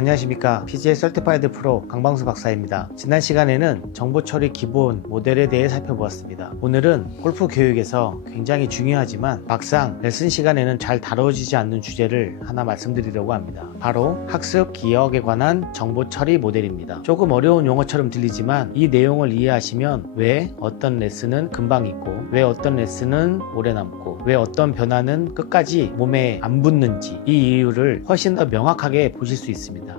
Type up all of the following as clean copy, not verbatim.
안녕하십니까. PGA 서티파이드 프로 강방수 박사입니다. 지난 시간에는 정보 처리 기본 모델에 대해 살펴보았습니다. 오늘은 골프 교육에서 굉장히 중요하지만 막상 레슨 시간에는 잘 다뤄지지 않는 주제를 하나 말씀드리려고 합니다. 바로 학습 기억에 관한 정보 처리 모델입니다. 조금 어려운 용어처럼 들리지만 이 내용을 이해하시면 왜 어떤 레슨은 금방 잊고 왜 어떤 레슨은 오래 남고 왜 어떤 변화는 끝까지 몸에 안 붙는지 이 이유를 훨씬 더 명확하게 보실 수 있습니다.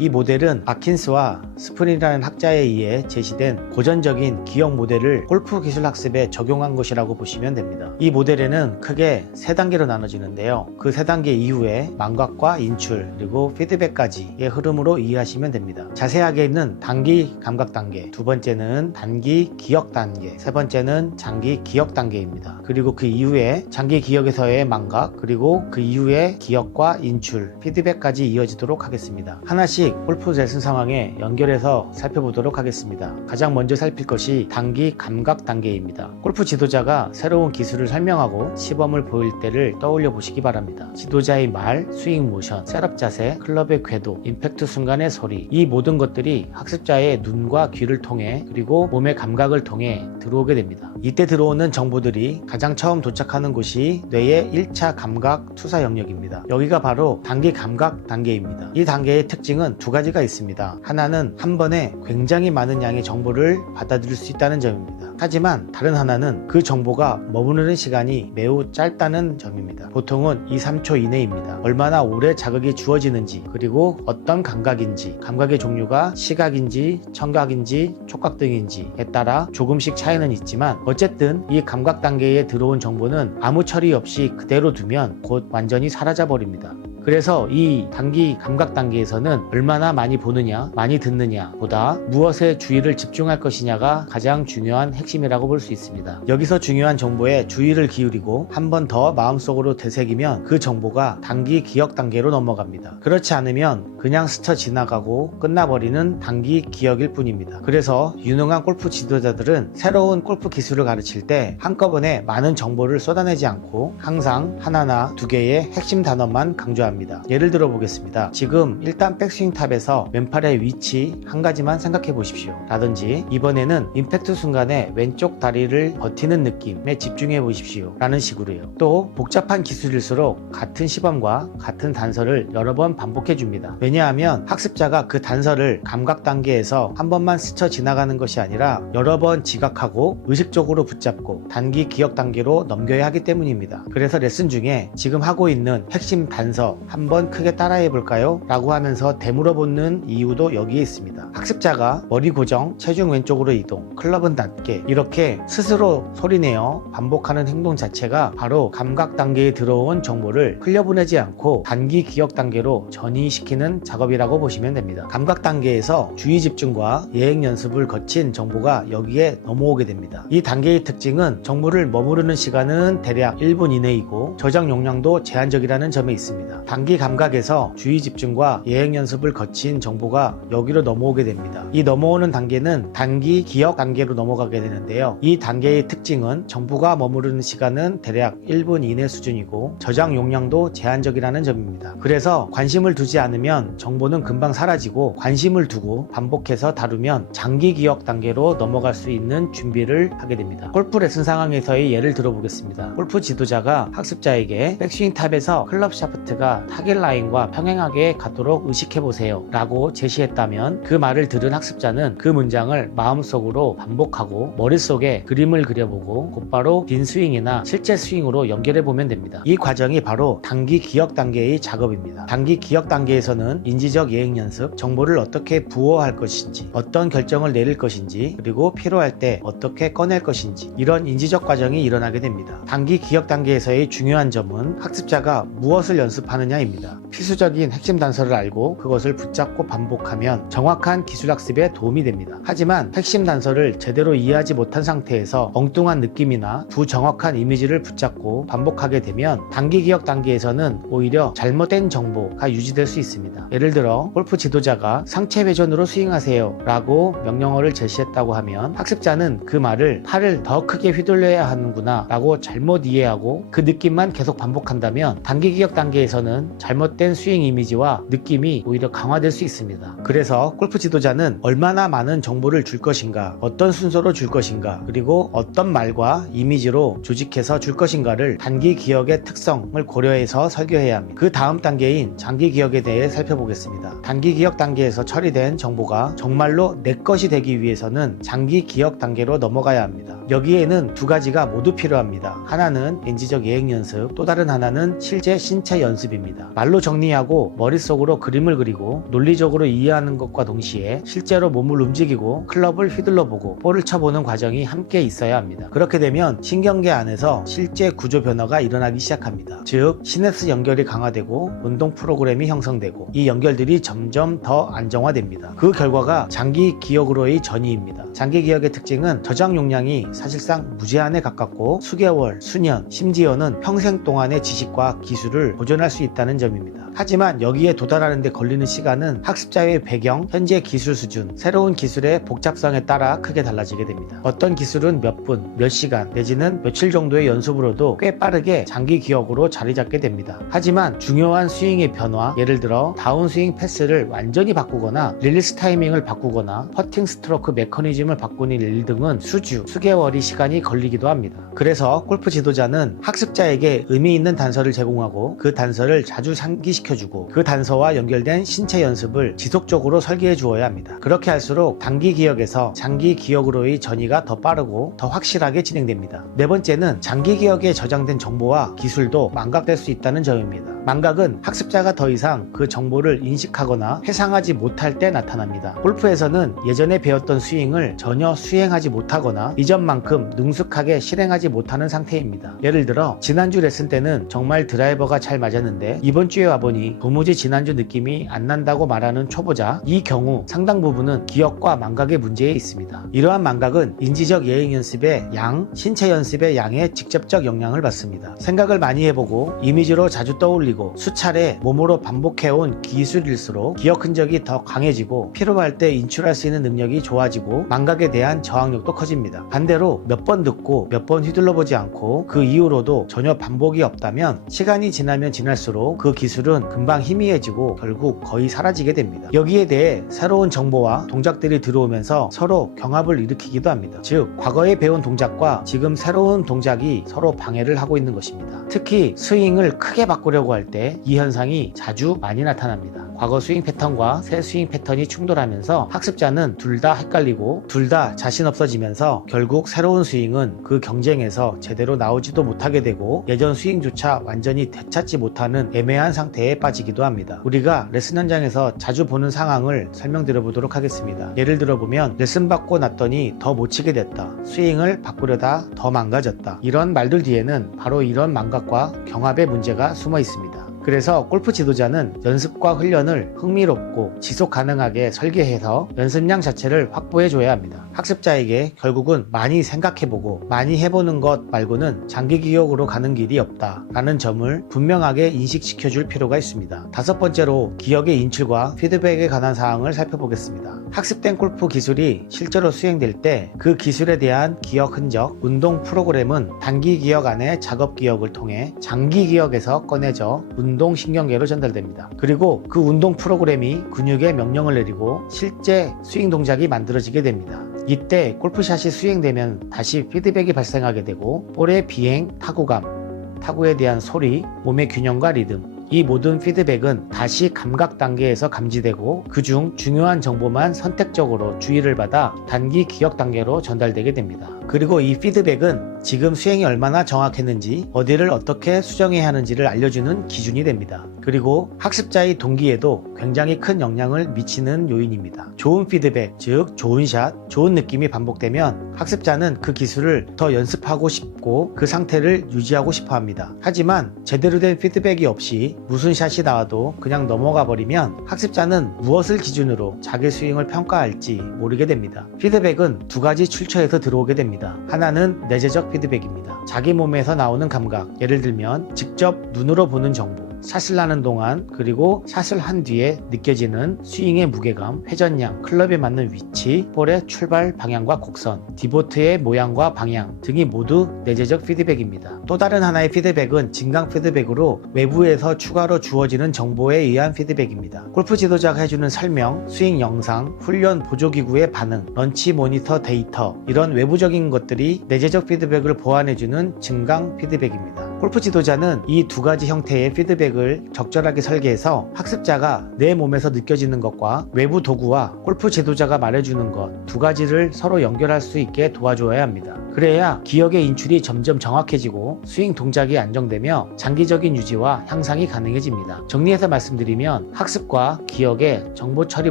이 모델은 아킨스와 스프린이라는 학자에 의해 제시된 고전적인 기억 모델을 골프 기술 학습에 적용한 것이라고 보시면 됩니다. 이 모델에는 크게 3단계로 나눠지는데요. 그 3단계 이후에 망각과 인출 그리고 피드백까지의 흐름으로 이해하시면 됩니다. 자세하게는 단기 감각 단계, 두 번째는 단기 기억 단계, 세 번째는 장기 기억 단계입니다. 그리고 그 이후에 장기 기억에서의 망각, 그리고 그 이후에 기억과 인출, 피드백까지 이어지도록 하겠습니다. 하나씩 골프 레슨 상황에 연결해서 살펴보도록 하겠습니다. 가장 먼저 살필 것이 단기 감각 단계입니다. 골프 지도자가 새로운 기술을 설명하고 시범을 보일 때를 떠올려 보시기 바랍니다. 지도자의 말, 스윙 모션, 셋업 자세, 클럽의 궤도, 임팩트 순간의 소리, 이 모든 것들이 학습자의 눈과 귀를 통해 그리고 몸의 감각을 통해 들어오게 됩니다. 이때 들어오는 정보들이 가장 처음 도착하는 곳이 뇌의 1차 감각 투사 영역입니다. 여기가 바로 단기 감각 단계입니다. 이 단계의 특징은 두 가지가 있습니다. 하나는 한 번에 굉장히 많은 양의 정보를 받아들일 수 있다는 점입니다. 하지만 다른 하나는 그 정보가 머무르는 시간이 매우 짧다는 점입니다. 보통은 2-3초 이내입니다. 얼마나 오래 자극이 주어지는지 그리고 어떤 감각인지, 감각의 종류가 시각인지 청각인지 촉각 등인지에 따라 조금씩 차이는 있지만 어쨌든 이 감각 단계에 들어온 정보는 아무 처리 없이 그대로 두면 곧 완전히 사라져 버립니다. 그래서 이 단기 감각 단계에서는 얼마나 많이 보느냐, 많이 듣느냐 보다 무엇에 주의를 집중할 것이냐가 가장 중요한 핵심이라고 볼 수 있습니다. 여기서 중요한 정보에 주의를 기울이고 한 번 더 마음속으로 되새기면 그 정보가 단기 기억 단계로 넘어갑니다. 그렇지 않으면 그냥 스쳐 지나가고 끝나버리는 단기 기억일 뿐입니다. 그래서 유능한 골프 지도자들은 새로운 골프 기술을 가르칠 때 한꺼번에 많은 정보를 쏟아내지 않고 항상 하나나 두 개의 핵심 단어만 강조합니다. 예를 들어 보겠습니다. 지금 일단 백스윙 탑에서 왼팔의 위치 한 가지만 생각해 보십시오. 라든지 이번에는 임팩트 순간에 왼쪽 다리를 버티는 느낌에 집중해 보십시오. 라는 식으로요. 또 복잡한 기술일수록 같은 시범과 같은 단서를 여러 번 반복해 줍니다. 왜냐하면 학습자가 그 단서를 감각 단계에서 한 번만 스쳐 지나가는 것이 아니라 여러 번 지각하고 의식적으로 붙잡고 단기 기억 단계로 넘겨야 하기 때문입니다. 그래서 레슨 중에 지금 하고 있는 핵심 단서 한번 크게 따라해 볼까요? 라고 하면서 되물어보는 이유도 여기에 있습니다. 학습자가 머리 고정, 체중 왼쪽으로 이동, 클럽은 낮게 이렇게 스스로 소리내어 반복하는 행동 자체가 바로 감각 단계에 들어온 정보를 흘려보내지 않고 단기 기억 단계로 전이시키는 작업이라고 보시면 됩니다. 감각 단계에서 주의 집중과 예행 연습을 거친 정보가 여기에 넘어오게 됩니다. 이 단계의 특징은 정보를 머무르는 시간은 대략 1분 이내이고 저장 용량도 제한적이라는 점에 있습니다. 단기 감각에서 주의 집중과 예행 연습을 거친 정보가 여기로 넘어오게 됩니다. 이 넘어오는 단계는 단기 기억 단계로 넘어가게 되는데요. 이 단계의 특징은 정보가 머무르는 시간은 대략 1분 이내 수준이고 저장 용량도 제한적이라는 점입니다. 그래서 관심을 두지 않으면 정보는 금방 사라지고 관심을 두고 반복해서 다루면 장기 기억 단계로 넘어갈 수 있는 준비를 하게 됩니다. 골프 레슨 상황에서의 예를 들어보겠습니다. 골프 지도자가 학습자에게 백스윙 탑에서 클럽 샤프트가 타겟 라인과 평행하게 가도록 의식해보세요 라고 제시했다면 그 말을 들은 학습자는 그 문장을 마음속으로 반복하고 머릿속에 그림을 그려보고 곧바로 빈 스윙이나 실제 스윙으로 연결해보면 됩니다. 이 과정이 바로 단기 기억 단계의 작업입니다. 단기 기억 단계에서는 인지적 예행 연습, 정보를 어떻게 부호할 것인지, 어떤 결정을 내릴 것인지, 그리고 필요할 때 어떻게 꺼낼 것인지 이런 인지적 과정이 일어나게 됩니다. 단기 기억 단계에서의 중요한 점은 학습자가 무엇을 연습하느냐입니다. 필수적인 핵심 단서를 알고 그것을 붙잡고 반복하면 정확한 기술학습에 도움이 됩니다. 하지만 핵심 단서를 제대로 이해하지 못한 상태에서 엉뚱한 느낌이나 부정확한 이미지를 붙잡고 반복하게 되면 단기 기억 단계에서는 오히려 잘못된 정보가 유지될 수 있습니다. 예를 들어 골프 지도자가 상체 회전으로 스윙하세요 라고 명령어를 제시했다고 하면 학습자는 그 말을 팔을 더 크게 휘둘려야 하는구나 라고 잘못 이해하고 그 느낌만 오랫동안 계속 반복한다면 단기 기억 단계에서는 잘못된 스윙 이미지와 느낌이 오히려 강화될 수 있습니다. 그래서 골프 지도자는 얼마나 많은 정보를 줄 것인가, 어떤 순서로 줄 것인가, 그리고 어떤 말과 이미지로 조직해서 줄 것인가를 단기 기억의 특성을 고려해서 설계해야 합니다. 그 다음 단계인 장기 기억에 대해 살펴보겠습니다. 단기 기억 단계에서 처리된 정보가 정말로 내 것이 되기 위해서는 장기 기억 단계로 넘어가야 합니다. 여기에는 두 가지가 모두 필요합니다. 하나는 인지적 예행 연습, 또 다른 하나는 실제 신체 연습입니다. 말로 정리하고 머릿속으로 그림을 그리고 논리적으로 이해하는 것과 동시에 실제로 몸을 움직이고 클럽을 휘둘러보고 볼을 쳐보는 과정이 함께 있어야 합니다. 그렇게 되면 신경계 안에서 실제 구조 변화가 일어나기 시작합니다. 즉 시냅스 연결이 강화되고 운동 프로그램이 형성되고 이 연결들이 점점 더 안정화됩니다. 그 결과가 장기 기억으로의 전이입니다. 장기 기억의 특징은 저장 용량이 사실상 무제한에 가깝고 수개월, 수년, 심지어는 평생 동안의 지식과 기술을 보존할 수 있다는 점입니다. 하지만 여기에 도달하는 데 걸리는 시간은 학습자의 배경, 현재 기술 수준, 새로운 기술의 복잡성에 따라 크게 달라지게 됩니다. 어떤 기술은 몇 분, 몇 시간, 내지는 며칠 정도의 연습으로도 꽤 빠르게 장기 기억으로 자리 잡게 됩니다. 하지만 중요한 스윙의 변화, 예를 들어 다운스윙 패스를 완전히 바꾸거나 릴리스 타이밍을 바꾸거나 퍼팅 스트로크 메커니즘을 바꾸는 일 등은 수개월이 시간이 걸리기도 합니다. 그래서 골프 지도자는 학습자에게 의미 있는 단서를 제공하고 그 단서를 자주 상기시켜주고 그 단서와 연결된 신체 연습을 지속적으로 설계해 주어야 합니다. 그렇게 할수록 단기 기억에서 장기 기억으로의 전이가 더 빠르고 더 확실하게 진행됩니다. 네 번째는 장기 기억에 저장된 정보와 기술도 망각될 수 있다는 점입니다. 망각은 학습자가 더 이상 그 정보를 인식하거나 회상하지 못할 때 나타납니다. 골프에서는 예전에 배웠던 스윙을 전혀 수행하지 못하거나 이전만큼 능숙하게 실행하지 못하는 상태입니다. 예를 들어 지난주 레슨 때는 정말 드라이버가 잘 맞았는데 이번 주에 와보니 도무지 지난주 느낌이 안 난다고 말하는 초보자, 이 경우 상당 부분은 기억과 망각의 문제에 있습니다. 이러한 망각은 인지적 예행 연습의 양, 신체 연습의 양에 직접적 영향을 받습니다. 생각을 많이 해보고 이미지로 자주 떠올리고 수차례 몸으로 반복해온 기술일수록 기억 흔적이 더 강해지고 필요할 때 인출할 수 있는 능력이 좋아지고 망각에 대한 저항력도 커집니다. 반대로 몇 번 듣고 몇 번 휘둘러보지 않고 그 이후로도 전혀 반복이 없다면 시간이 지나면 지날수록 그 기술은 금방 희미해지고 결국 거의 사라지게 됩니다. 여기에 대해 새로운 정보와 동작들이 들어오면서 서로 경합을 일으키기도 합니다. 즉 과거에 배운 동작과 지금 새로운 동작이 서로 방해를 하고 있는 것입니다. 특히 스윙을 크게 바꾸려고 할 때 이 현상이 자주 많이 나타납니다. 과거 스윙 패턴과 새 스윙 패턴이 충돌하면서 학습자는 둘 다 헷갈리고 둘 다 자신 없어지면서 결국 새로운 스윙은 그 경쟁에서 제대로 나오지도 못하게 되고 예전 스윙조차 완전히 되찾지 못하는 애매한 상태에 빠지기도 합니다. 우리가 레슨 현장에서 자주 보는 상황을 설명드려 보도록 하겠습니다. 예를 들어 보면 레슨 받고 났더니 더 못 치게 됐다, 스윙을 바꾸려다 더 망가졌다, 이런 말들 뒤에는 바로 이런 망각과 경합의 문제가 숨어 있습니다. 그래서 골프 지도자는 연습과 훈련을 흥미롭고 지속 가능하게 설계해서 연습량 자체를 확보해 줘야 합니다. 학습자에게 결국은 많이 생각해보고 많이 해보는 것 말고는 장기 기억으로 가는 길이 없다 라는 점을 분명하게 인식시켜 줄 필요가 있습니다. 다섯 번째로 기억의 인출과 피드백에 관한 사항을 살펴보겠습니다. 학습된 골프 기술이 실제로 수행될 때 그 기술에 대한 기억 흔적, 운동 프로그램은 단기 기억 안에 작업 기억을 통해 장기 기억에서 꺼내져 운동 신경계로 전달됩니다. 그리고 그 운동 프로그램이 근육에 명령을 내리고 실제 스윙 동작이 만들어지게 됩니다. 이때 골프샷이 수행되면 다시 피드백이 발생하게 되고 볼의 비행, 타구감, 타구에 대한 소리, 몸의 균형과 리듬, 이 모든 피드백은 다시 감각 단계에서 감지되고 그중 중요한 정보만 선택적으로 주의를 받아 단기 기억 단계로 전달되게 됩니다. 그리고 이 피드백은 지금 수행이 얼마나 정확했는지, 어디를 어떻게 수정해야 하는지를 알려주는 기준이 됩니다. 그리고 학습자의 동기에도 굉장히 큰 영향을 미치는 요인입니다. 좋은 피드백, 즉 좋은 샷, 좋은 느낌이 반복되면 학습자는 그 기술을 더 연습하고 싶고 그 상태를 유지하고 싶어 합니다. 하지만 제대로 된 피드백이 없이 무슨 샷이 나와도 그냥 넘어가 버리면 학습자는 무엇을 기준으로 자기 스윙을 평가할지 모르게 됩니다. 피드백은 두 가지 출처에서 들어오게 됩니다. 하나는 내재적 피드백입니다. 자기 몸에서 나오는 감각, 예를 들면 직접 눈으로 보는 정보, 샷을 하는 동안 그리고 샷을 한 뒤에 느껴지는 스윙의 무게감, 회전량, 클럽에 맞는 위치, 볼의 출발 방향과 곡선, 디보트의 모양과 방향 등이 모두 내재적 피드백입니다. 또 다른 하나의 피드백은 증강 피드백으로 외부에서 추가로 주어지는 정보에 의한 피드백입니다. 골프 지도자가 해주는 설명, 스윙 영상, 훈련 보조기구의 반응, 런치 모니터 데이터 이런 외부적인 것들이 내재적 피드백을 보완해주는 증강 피드백입니다. 골프 지도자는 이 두 가지 형태의 피드백을 적절하게 설계해서 학습자가 내 몸에서 느껴지는 것과 외부 도구와 골프 지도자가 말해주는 것 두 가지를 서로 연결할 수 있게 도와주어야 합니다. 그래야 기억의 인출이 점점 정확해지고 스윙 동작이 안정되며 장기적인 유지와 향상이 가능해집니다. 정리해서 말씀드리면 학습과 기억의 정보 처리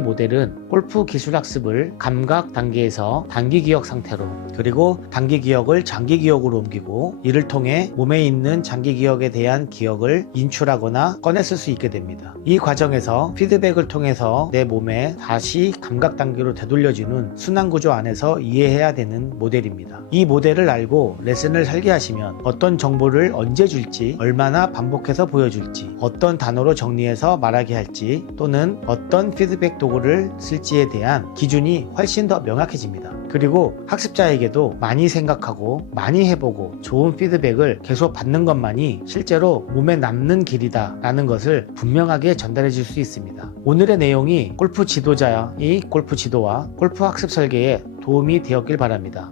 모델은 골프 기술 학습을 감각 단계에서 단기 기억 상태로 그리고 단기 기억을 장기 기억으로 옮기고 이를 통해 몸에 있는 장기 기억에 대한 기억을 인출하거나 꺼냈을 수 있게 됩니다. 이 과정에서 피드백을 통해서 내 몸에 다시 감각 단계로 되돌려주는 순환 구조 안에서 이해해야 되는 모델입니다. 이 모델을 알고 레슨을 설계하시면 어떤 정보를 언제 줄지, 얼마나 반복해서 보여줄지, 어떤 단어로 정리해서 말하게 할지 또는 어떤 피드백 도구를 쓸지에 대한 기준이 훨씬 더 명확해집니다. 그리고 학습자에게도 많이 생각하고 많이 해보고 좋은 피드백을 계속 받는 것만이 실제로 몸에 남는 길이다 라는 것을 분명하게 전달해 줄 수 있습니다. 오늘의 내용이 골프 지도자의 골프 지도와 골프 학습 설계에 도움이 되었길 바랍니다.